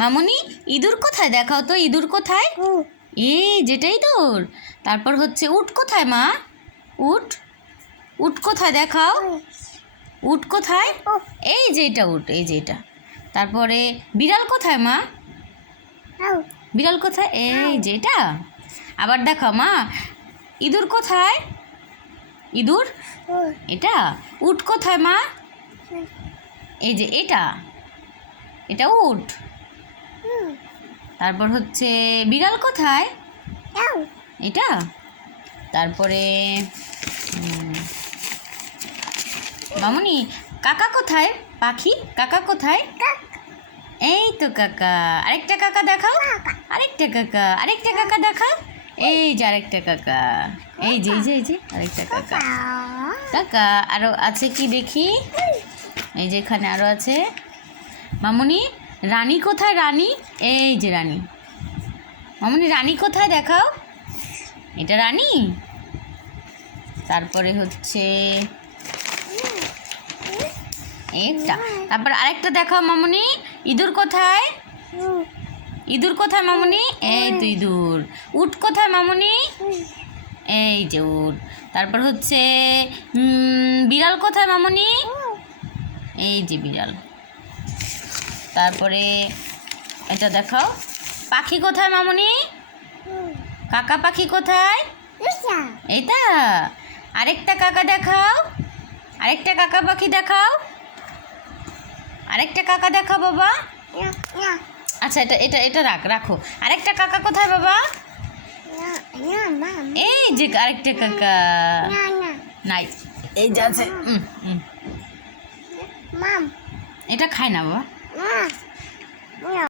মামুনি ইঁদুর কোথায় দেখাও তো, ইঁদুর কোথায়? এই যেটাই তোর। তারপর হচ্ছে উট কোথায় মা? উট উট কোথায় দেখাও? উট কোথায়? এই যে এটা উট, এই যে এটা। তারপরে বিড়াল কোথায় মা? বিড়াল কোথায়? এই যে এটা। আবার দেখাও মা, ইঁদুর কোথায়? ইঁদুর এটা। উট কোথায় মা? এই যে এটা, এটা উট। তারপর হচ্ছে বিড়াল কোথায়? এটা। তারপরে মামুনি কাকা কোথায়? পাখি কাকা কোথায়? এই তো কাকা। আরেকটা কাকা দেখাও। আরেকটা কাকা, আরেকটা কাকা দেখাও। এই যে আরেকটা কাকা। এই যে এই যে এই যে আরেকটা কাকা। কাকা আরো আছে কি দেখি? এই যে এখানে আরো আছে। মামুনি রানী কোথায়? রানী, এই যে রানী। মামুনি রানী কোথায় দেখাও? এটা রানী। তারপরে হচ্ছে একটা। তারপর আরেকটা দেখাও মামুনি, ইঁদুর কোথায়? ইঁদুর কোথায় মামুনি? এই তো ইঁদুর। উট কোথায় মামুনি? এই যে উট। তারপর হচ্ছে বিড়াল কোথায় মামুনি? এই যে বিড়াল। তারপরে এটা দেখাও, পাখি কোথায় মামুনি? কাকা পাখি কোথায়? এইটা। আরেকটা কাকা দেখাও। আরেকটা কাকা পাখি দেখাও। আরেকটা কাকা দেখাও বাবা। আচ্ছা এটা এটা এটা রাখো। আরেকটা কাকা কোথায় বাবা? এই যে আরেকটা কাকা। নাই, এই যে আছে। এটা খায় না বাবা।